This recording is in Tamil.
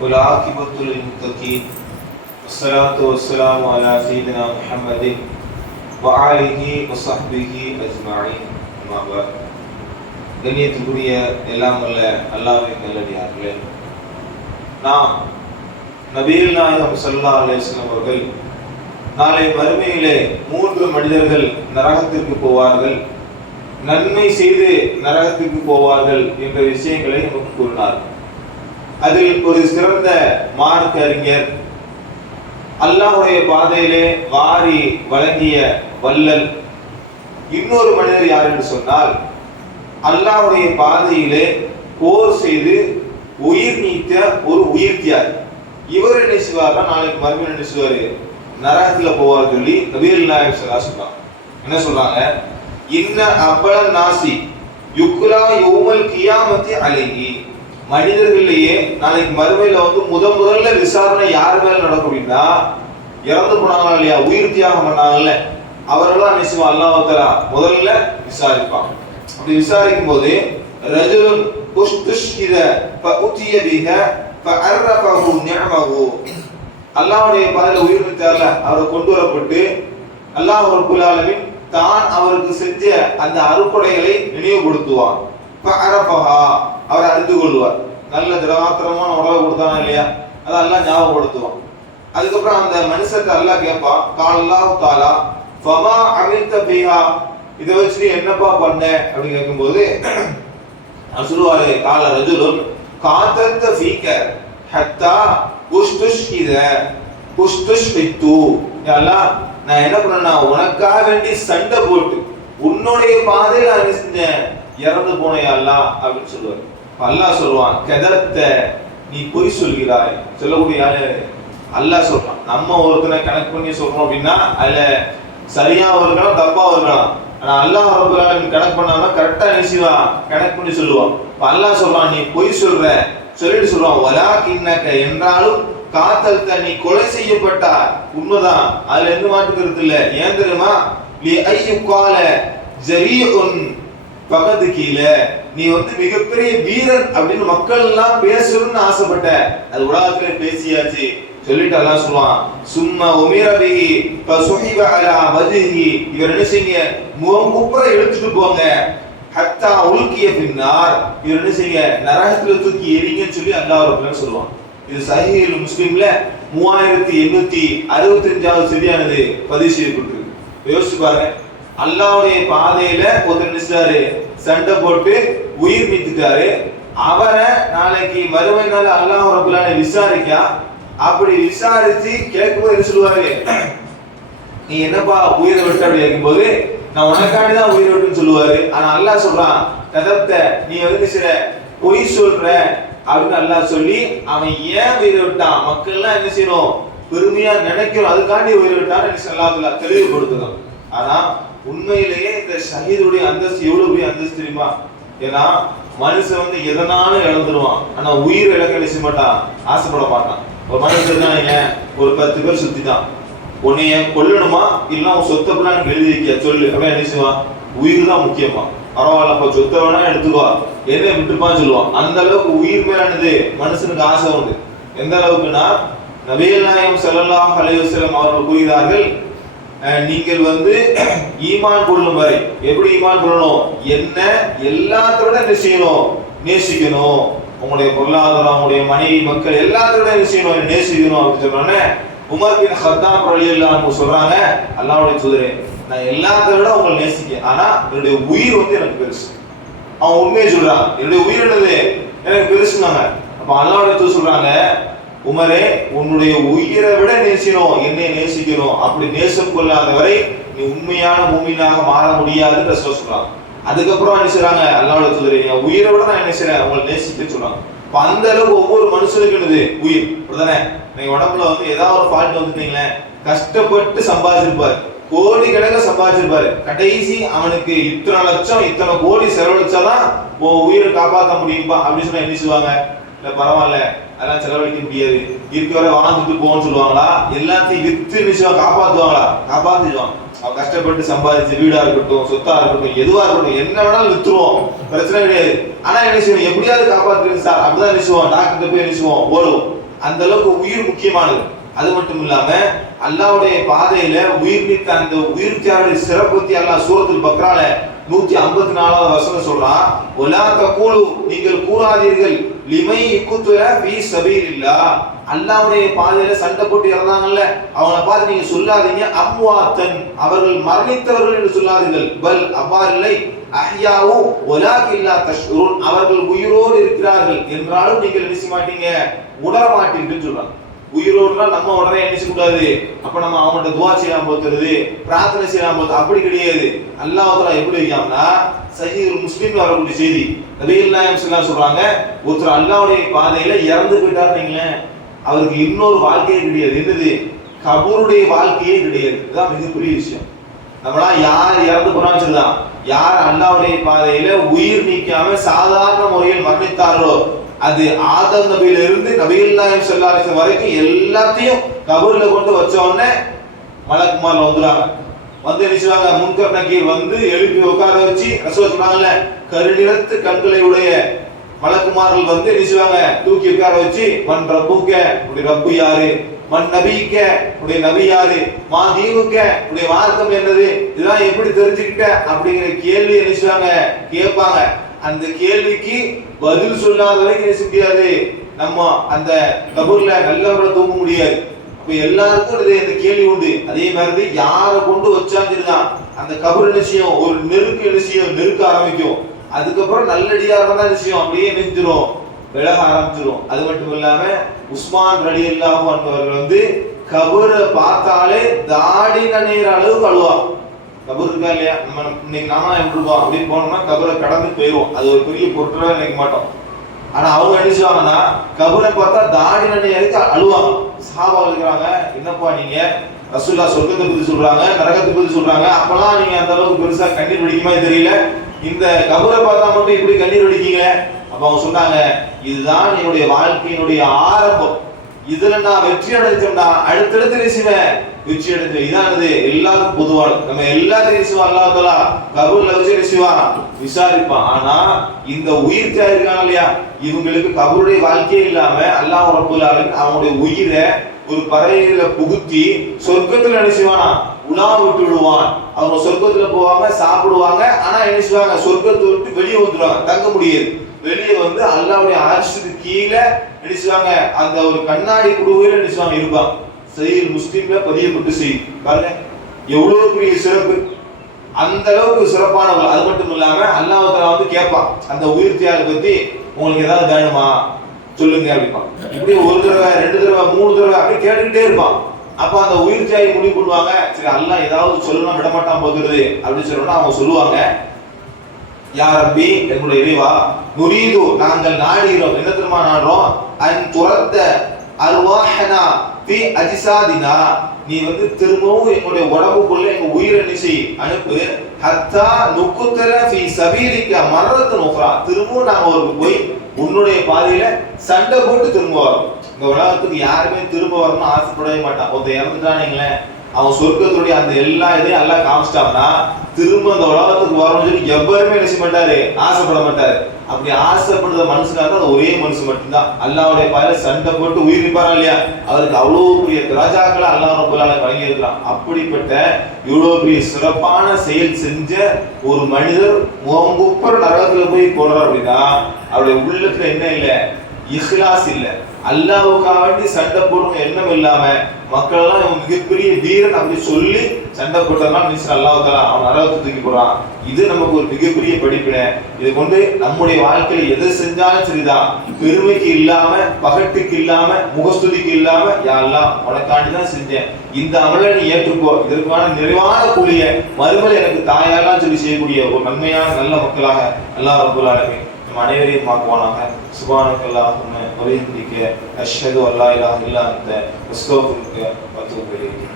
والعاقبة للمتقين والصلاة والسلام على سيدنا محمد وآله وصحبه أجمعين. أما بعد, கண்ணியத்துக்குரிய எல்லாம் வல்ல அல்லாஹ்வின் நல்லடியார்களே, நாம் நபிகள் நாயகம் ஸல்லல்லாஹு அலைஹி வஸல்லம் அவர்கள் நாளை மறுமையிலே 3 மனிதர்கள் நரகத்திற்கு போவார்கள், நன்மை செய்து நரகத்திற்கு போவார்கள் என்ற விஷயங்களை நமக்கு கூறினார். அதில் ஒரு சிறந்த மார்க்க அறிஞர், அல்லாஹ்வுடைய பாதையிலே வாரி வழங்கிய வள்ளல், இன்னொரு மனிதர் யார் என்று சொன்னால், அல்லாஹ்வுடைய பாதையிலே போர் செய்து உயிர் நீத்த ஒரு உயிர் தியாகி. இவர் என்ன செய்வார்னா, நாளைக்கு மறுமையில் என்ன செய்வாரு, நரகத்துல போவார் சொல்லி நபிகள் நாயகம் ஸல்லல்லாஹு அலைஹி வஸல்லம் என்ன சொல்றாங்க, இன்ன அபல நாசி யுக்ரா யௌமல் கியாமத்தி அலைஹி, மனிதர்களிலேயே நாளைக்கு மறுமையில முதல்ல விசாரணை யார் மேல நடக்கும் அப்படின்னா, இறந்து போனாங்களா இல்லையா, உயிர் தியாகம் பண்ணாங்கல்ல, அவர்களாம் நிச்சயமா அல்லாஹ் தஆலா முதல்ல விசாரிப்பாங்க. அப்படி விசாரிக்கும் போது ரஜுலுன் உஸ்துஷ்ஹித ஃபஉதிய பிஹ ஃபஅர்ரஃபஹு நிஅமஹு, அல்லாஹ்வுடைய பாதையில உயிர் நீத்தார்ல, அவரை கொண்டு வரப்பட்டு அல்லாஹ் ரப்பல் ஆலமீன் தான் அவருக்கு செஞ்ச அந்த அருட்கொடைகளை நினைவுபடுத்துவான். ஃபஅரஃபஹா, அவர் அறிந்து கொள்வார். நல்ல திடகாத்திரமான உடலை கொடுத்தானா இல்லையா, அதெல்லாம் ஞாபகப்படுத்துவான். அதுக்கப்புறம் அந்த மனுஷத்தை அல்லாஹ் கேட்பான், காலல்லாஹு தஆலா ஃபமா அமில்த பிஹா, இதை வச்சு என்னப்பா பண்ண அப்படின்னு கேட்கும்போது சொல்லுவாரு, கால ரஜுலுன் காதத்த ஃபீக ஹத்தா உஸ்துஷ்ஹித உஸ்துஷ்ஹிது, யா அல்லாஹ் நான் என்ன பண்ணேன்னா உனக்காக வேண்டி சண்டை போட்டு உன்னுடைய பாதையில நான் செஞ்சேன், இறந்து போனே அல்லாஹ் அப்படின்னு சொல்லுவார். அல்லாஹ் சொல்லுவான், கதத்த, நீ பொய் சொல்கிறாய். சொல்லக்கூடிய யாரு, அல்லாஹ் சொல்றான். நம்ம ஒருத்தனை கனெக்ட் பண்ணி சொல்றோம் அப்படின்னா அதுல சரியா இருக்கலாம் தப்பா இருக்கலாம், ஆனா அல்லாஹ் ரப்பல் ஆலமீன் கனெக்ட் பண்ணாம கரெக்டா நினைச்சுவா கனெக்ட் பண்ணி சொல்லுவான். அல்லாஹ் சொல்றான், நீ பொய் சொல்ற சொல்லிட்டு சொல்றான், வலாகின்னக, என்றாலும் காத்தல்த, நீ கொலை செய்யப்பட்டார், உண்மைதான், அதுல எந்த மாற்று கருத்து இல்ல. ஏன் தெரியுமா, லி ஐயுகால ஜரீஉன் பகது கீழே, நீ மிகப்பெரிய வீரன் அப்படின்னு மக்கள் எல்லாம் பேசணும்னு ஆசைப்பட்ட, அது உலகத்துல பேசியாச்சு சொல்லிட்டு அல்லாஹ் சொல்லுவான், சும்மா உமிரபிஹி ஃபசுஹிப அலா வஜ்ஹி, இவர் என்ன செய்யுங்க, முகங்குப்புற எடுத்துட்டு போங்க, ஹத்தா உல்கிய பின்னார், இவர் என்ன செய்யுங்க, நரகத்துல தூக்கி எறிங்கன்னு சொல்லி அல்லாஹ் ரப்பல் சொல்லுவான். இது சஹீஹ் முஸ்லிம்ல 3865வது செய்தியானது பதிவு செய்யப்பட்டிருக்கு. யோசிச்சு பாருங்க, அல்லாஹ்வுடைய பாதையில ஒருத்தர் நினைச்சாரு, சண்டை போட்டு உயிர் நீத்துட்டாரு, அவரை நாளைக்கு மறுமை நாள் அல்லாஹ் ரப்பல் ஆலமீன் விசாரிக்கா. அப்படி விசாரிச்சு கேட்கும்போது என்ன சொல்லுவாரு, நீ என்னப்பா உயிரை விட்ட அப்படி கேட்கும்போது, நான் உனக்காண்டி தான் உயிரை விட்டுன்னு சொல்லுவாரு. ஆனா அல்லாஹ் சொல்றான், கதத்த, நீ சில பொய் சொல்ற அப்படின்னு அல்லாஹ் சொல்லி, அவன் ஏன் உயிரை விட்டான், மக்கள் எல்லாம் என்ன செய்யணும், பெருமையா நினைக்கிறோம், அதுக்காண்டி உயிரை விட்டான்னு அல்லாஹ் தெளிவுபடுத்தணும். ஆனா உண்மையிலேயே இந்த ஷஹீதுடைய அந்தஸ்து எவ்வளவு பெரிய அந்தஸ்து தெரியுமா? ஏன்னா மனுஷன் எதனாலும் இழந்துருவான், ஆனா உயிர் இழக்க நினைச்ச மாட்டான், ஆசைப்பட மாட்டான். ஒரு மனுஷன் தான் ஒரு 10 பேர் சுத்தி தான் உன்னைய கொல்லணுமா இல்ல உன் சொத்தை பிள்ளைன்னு எழுதி வைக்க சொல்லு அப்படின்னு நினைச்சுவான், உயிர் தான் முக்கியமா, பரவாயில்லப்பா சொத்தை வேணா எடுத்துக்கோ என்ன விட்டுப்பான்னு சொல்லுவான். அந்த அளவுக்கு உயிர் மேலானது மனுஷனுக்கு ஆசை உண்டு. எந்த அளவுக்குன்னா, நபிகள் நாயகம் ஸல்லல்லாஹு அலைஹி வஸல்லம் அவர்கள் கூறுகிறார்கள், நீங்கள் ஈமான் கொள்ளும் வரை எப்படி ஈமான் கொள்ளணும், என்ன எல்லாத்தோட என்ன செய்யணும், நேசிக்கணும். உங்களுடைய பொருளாதாரம், உங்களுடைய மனைவி மக்கள் எல்லாத்தோட என்ன செய்யணும், நேசிக்கணும் அப்படின்னு சொன்னோன்னே உமர் பின் கத்தாப் ரலியல்லாஹு அன்ஹு சொல்றாங்க, அல்லாஹ்வுடைய தூதரே, நான் எல்லாத்தை விட உங்களை நேசிக்கிறேன், ஆனா என்னுடைய உயிர் எனக்கு பெருசு. அவன் உண்மையை சொல்றான், என்னுடைய உயிர் என்னது எனக்கு பெருசுனாங்க. அப்ப அல்லாஹ்வுடைய தூதர் சொல்றாங்க, உமரே, உன்னுடைய உயிரை விட நேசிக்கணும், என்னை நேசிக்கணும், அப்படி நேசம் கொள்ளாத வரை நீ உண்மையான மூமினாக மாற முடியாதுன்னு ரசூல் சொல்றாங்க. அதுக்கப்புறம் என்ன செய்றாங்க, அல்லாஹ்வுடைய தூதரே, என் உயிரை விட நான் என்ன செய்றேன், உங்களை நேசிக்க சொல்றாங்க. அந்த அளவுக்கு ஒவ்வொரு மனுஷனுக்கு என்னது உயிர், அப்படிதானே? நீங்க உடம்புல ஏதாவது ஒரு ஃபால்ட் வந்துட்டீங்களேன், கஷ்டப்பட்டு சம்பாதிச்சிருப்பாரு, கோடி கணக்கில் சம்பாதிச்சிருப்பாரு, கடைசி அவனுக்கு இத்தனை லட்சம் இத்தனை கோடி செலவழிச்சாதான் உன் உயிரை காப்பாற்ற முடியும்பா அப்படின்னு சொன்னா என்ன செய்வாங்க, இல்ல பரவாயில்ல அதெல்லாம் செலவழிக்க முடியாது, இருக்க வரை வாழ்ந்துட்டு போன்னு சொல்லுவாங்களா? எல்லாத்தையும் வித்து நிச்சயம் காப்பாத்துவாங்களா? காப்பாத்திடுவாங்க. அவன் கஷ்டப்பட்டு சம்பாதிச்ச வீடா இருக்கட்டும், சொத்தா இருக்கட்டும், எதுவா இருக்கட்டும், என்ன வேணாலும் வித்துருவோம், பிரச்சனை கிடையாது. ஆனா என்ன செய்வோம், எப்படியாவது காப்பாத்துறேன் சார் அப்படிதான் நினைச்சுவோம், டாக்டர் போய் நினைச்சுவோம், ஓடுவோம். அந்த அளவுக்கு உயிர் முக்கியமானது. அது மட்டும் இல்லாம அல்லாஹ்வுடைய பாதையில உயிர் நீத்த அந்த உயிர் தியாகத்தை சிறப்புத்தி அல்லாஹ் சூரத்துல் பக்ரால 154வது வசனம் சொல்றான், வலா தகூலு, நீங்கள் கூறாதீர்கள், லிமை யுக்துல ஃபீ சபீலில்லாஹ், அல்லாஹ்வுடைய பாதையில சண்டை போட்டு இறந்தாங்கல்ல அவங்களை பார்த்து நீங்க சொல்லாதீங்க அம்வாத்தன், அவர்கள் மரணித்தவர்கள் என்று சொல்லாதீர்கள். பல் அவ்வாறு இல்லை, அஹ்யாவு வலாகின் லா தஷ்உரூன், அவர்கள் உயிரோடு இருக்கிறார்கள் என்றாலும் நீங்கள் நினைக்க மாட்டீங்க, உணர மாட்டீங்கன்னு சொல்றாங்க. உயிரோடுனா நம்ம உடனே நினைச்சு கூடாது, அப்ப நம்ம அவங்கள்ட்ட துவா செய்யாம போத்துறது, பிரார்த்தனை செய்யாம போது, அப்படி கிடையாது. அல்லாஹ் தஆலா எப்படி வைக்காமனா சஹீஹ் முஸ்லிம்ல வரக்கூடிய செய்தி, நபிகள் நாயகம் ஸல்லல்லாஹு அலைஹி சொல்றாங்க, ஒருத்தர் அல்லாஹ்வுடைய பாதையில இறந்து போயிட்டாருங்களே அவருக்கு இன்னொரு வாழ்க்கையே கிடையாது. என்னது? கபருடைய வாழ்க்கையே கிடையாது. இதுதான் மிகப்பெரிய விஷயம். நம்மளா யார் இறந்து போனான்னு சொல்லலாம், யார் அல்லாஹ்வுடைய பாதையில உயிர் நீக்காம சாதாரண முறையில் மரணித்தாரோ, அது ஆதம் நபியில இருந்து நபிகள் நாயகம் ஸல்லல்லாஹு அலைஹி வஸல்லம் வரைக்கும் எல்லாத்தையும் கபர்ல கொண்டு வச்ச உடனே மலக்குமார் வந்துறாங்க. வந்து நினைச்சுவாங்க, முன்கர் நக்கீர் வந்து எழுப்பி உட்கார வச்சு ரசூல் சொன்னாங்கல்ல, கருநிறத்து கண்களை உடைய மலக்குமார்கள் வந்து நினைச்சுவாங்க தூக்கி உட்கார வச்சு, மன் ரப்புக்க, உடைய ரப்பு யாரு, மன் நபிக்க, உடைய நபி யாரு, மா தீனுக்க, உடைய மார்க்கம் என்னது, இதெல்லாம் எப்படி தெரிஞ்சுக்கிட்ட அப்படிங்கிற கேள்வி நினைச்சுவாங்க கேட்பாங்க. அந்த கேள்விக்கு பதில் சொல்லாத வரைக்கும் நினைச்ச முடியாது, நம்ம அந்த கபூர்ல நல்லவரை தூங்க முடியாது. அப்ப எல்லாருக்கும் இந்த கேள்வி உண்டு. அதே மாதிரி யாரை கொண்டு வச்சாச்சுதான் அந்த கபூர் விஷயம் ஒரு நெருக்க விஷயம் நெருக்க ஆரம்பிக்கும். அதுக்கப்புறம் நல்லடியாக தான் விஷயம் அப்படியே நெஞ்சிரும், விலக ஆரம்பிச்சிடும். அது மட்டும் இல்லாம உஸ்மான் ரலியல்லாஹு அன்ஹு அவர்கள் வந்து கபரை பார்த்தாலே தாடி நனைகிற அளவுக்கு அழுவாங்க. கபர் இருக்கா இல்லையா, நம்ம இன்னைக்கு நாம எப்படி இருக்கோம் அப்படின்னு போனோம்னா கபரை கடந்து போயிடுவோம், அது ஒரு பெரிய பொருட்களா நினைக்க மாட்டோம். ஆனா அவங்க என்ன செய்வாங்கன்னா கபரை பார்த்தா தாடி நனைகிறதுக்கு அழுவாங்க. சஹாபா இருக்கிறாங்க, என்னப்பா நீங்க ரசூலுல்லாஹ் சொர்க்கத்தை பத்தி சொல்றாங்க, நரகத்தை பத்தி சொல்றாங்க, அப்பெல்லாம் நீங்க அந்த அளவுக்கு பெருசா கண்ணீர் வடிக்குமா தெரியல, இந்த கபரை பார்த்தா மட்டும் இப்படி கண்ணீர் வடிக்கீங்க. அப்ப அவங்க சொன்னாங்க, இதுதான் என்னுடைய வாழ்க்கையினுடைய ஆரம்பம், இதுல நான் வெற்றி அடைஞ்சோம்னா அடுத்தடுத்து நினைச்சுவேன் வெற்றி அடைஞ்சேன். இதானது எல்லாருக்கும் பொதுவானது. நம்ம எல்லாத்தையும் நினைச்சுவோம், அல்லாஹ் தஆலா கபூர்ல வச்சு நினைச்சுவான் விசாரிப்பான். ஆனா இந்த உயிர் தியாகிகள் இல்லையா, இவங்களுக்கு கபருடைய வாழ்க்கையே இல்லாம அல்லாஹ் ரப்பல் ஆலமீன் அவங்களுடைய உயிரை ஒரு பறவையில புகுத்தி சொர்க்கத்துல நினைச்சுவானா உலா விட்டு விடுவான். அவங்க சொர்க்கத்துல போவாங்க, சாப்பிடுவாங்க, ஆனா நினைச்சுவாங்க சொர்க்கத்தை விட்டு வெளியே வந்துடுவாங்க, தங்க முடியாது. வெளியே வந்து அல்லாஹ்வுடைய அர்ஷுக்கு கீழே நினைச்சுவாங்க அந்த ஒரு கண்ணாடி குடுவையில நினைச்சுவாங்க இருப்பாங்க. சஹீஹ் முஸ்லிம்ல பதியப்பட்டு செய்தி பாருங்க, எவ்வளவு பெரிய சிறப்பு, அந்த அளவுக்கு சிறப்பானவர்கள். அது மட்டும் இல்லாம அல்லாஹ் தஆலா வந்து கேட்பான் அந்த உயிர் தியாகத்தை பத்தி, உங்களுக்கு ஏதாவது வேணுமா சொல்லுங்க அப்படிப்பான். இப்படி ஒரு தடவை 2 தடவை 3 தடவை அப்படி கேட்டுக்கிட்டே இருப்பான். அப்ப அந்த உயிர் தியாகி முடிவு பண்ணுவாங்க, சரி அல்லாஹ் ஏதாவது சொல்லணும் விட மாட்டான் போகிறது அப்படின்னு சொல்லணும்னா அவங்க சொல்லுவாங்க, யா ரப்பி, என்னுடைய இறைவா, நுரீது, நாங்கள் நாடுகிறோம், என்ன தெரியுமா நாடுறோம், அன் துரத்த அர்வாஹனா ஃபி அஜ்சாதினா, நீ வந்து திரும்பவும் எங்களுடைய உடம்புக்குள்ள எங்க உயிரை நிசி அனுப்பு, ஹத்தா நுக்குத்தல ஃபி சபீலிக மர்ரத்தன் உக்ரா, திரும்பவும் நாங்க ஒரு போய் உன்னுடைய பாதையில சண்டை போட்டு திரும்ப வரோம். இந்த உலகத்துக்கு யாருமே திரும்ப வரணும்னு ஆசைப்படவே மாட்டான். ஒருத்தர் இறந்துட்டானீங்களேன், அவன் சொர்க்கத்துடைய அந்த எல்லா இதையும் எல்லாம் காமிச்சிட்டாங்கன்னா திரும்ப அந்த உலகத்துக்கு வரணும்னு சொல்லி எவ்வளவுமே நினைச்ச மாட்டாரு, ஆசைப்பட மாட்டாரு. அப்படி ஆசைப்படுற மனுஷனாக தான் ஒரே மனுஷன் மட்டும்தான். அல்லாஹ்வுடைய பாதையில சண்டை போட்டு உயிர் நிற்பாரா இல்லையா, அவருக்கு அவ்வளவு பெரிய ராஜாக்களை அல்லாஹ் ரப்பல் ஆலமீன் வழங்கி இருக்கிறான். அப்படிப்பட்ட இவ்வளவு பெரிய சிறப்பான செயல் செஞ்ச ஒரு மனிதர் முகங்குப்புற நரகத்துல போய் போடுறார் அப்படின்னா அவருடைய உள்ளத்துல என்ன இல்லை, இஹ்லாஸ் இல்லை. அல்லாஹ்வுக்காக வேண்டி சண்டை போடுற எண்ணம் இல்லாம மக்கள் எல்லாம் இவன் மிகப்பெரிய வீரன் அப்படி சொல்லி சண்டை போட்டதுனால நிச்சயம் அல்லாஹ் தஆலா அவன் நரகத்தை தூக்கி போடுறான். இது நமக்கு ஒரு மிகப்பெரிய படிப்பினை. இதை கொண்டு நம்முடைய வாழ்க்கையில எதை செஞ்சாலும் சரிதான், பெருமைக்கு இல்லாம, பகட்டுக்கு இல்லாம, முகஸ்துதிக்கு இல்லாம, யா அல்லாஹ் உனக்காண்டி தான் செஞ்சேன், இந்த அமலை நீ ஏற்றுக்கோ, இதற்கான நிறைவான கூலிய மறுமலை எனக்கு தாயாலாம் சொல்லி செய்யக்கூடிய ஒரு நன்மையான நல்ல மக்களாக அல்லாஹ் ரப்பல் ஆலமீன் நம்ம அனைவரையும் மாக்குவானாக. சுப்ஹானக்கல்லாஹும்ம வ பிஹம்திக அஷ்ஹது அல்லா இலாஹா இல்லா அன்த அஸ்தக்ஃபிருக வ அத்தூபு இலைக்.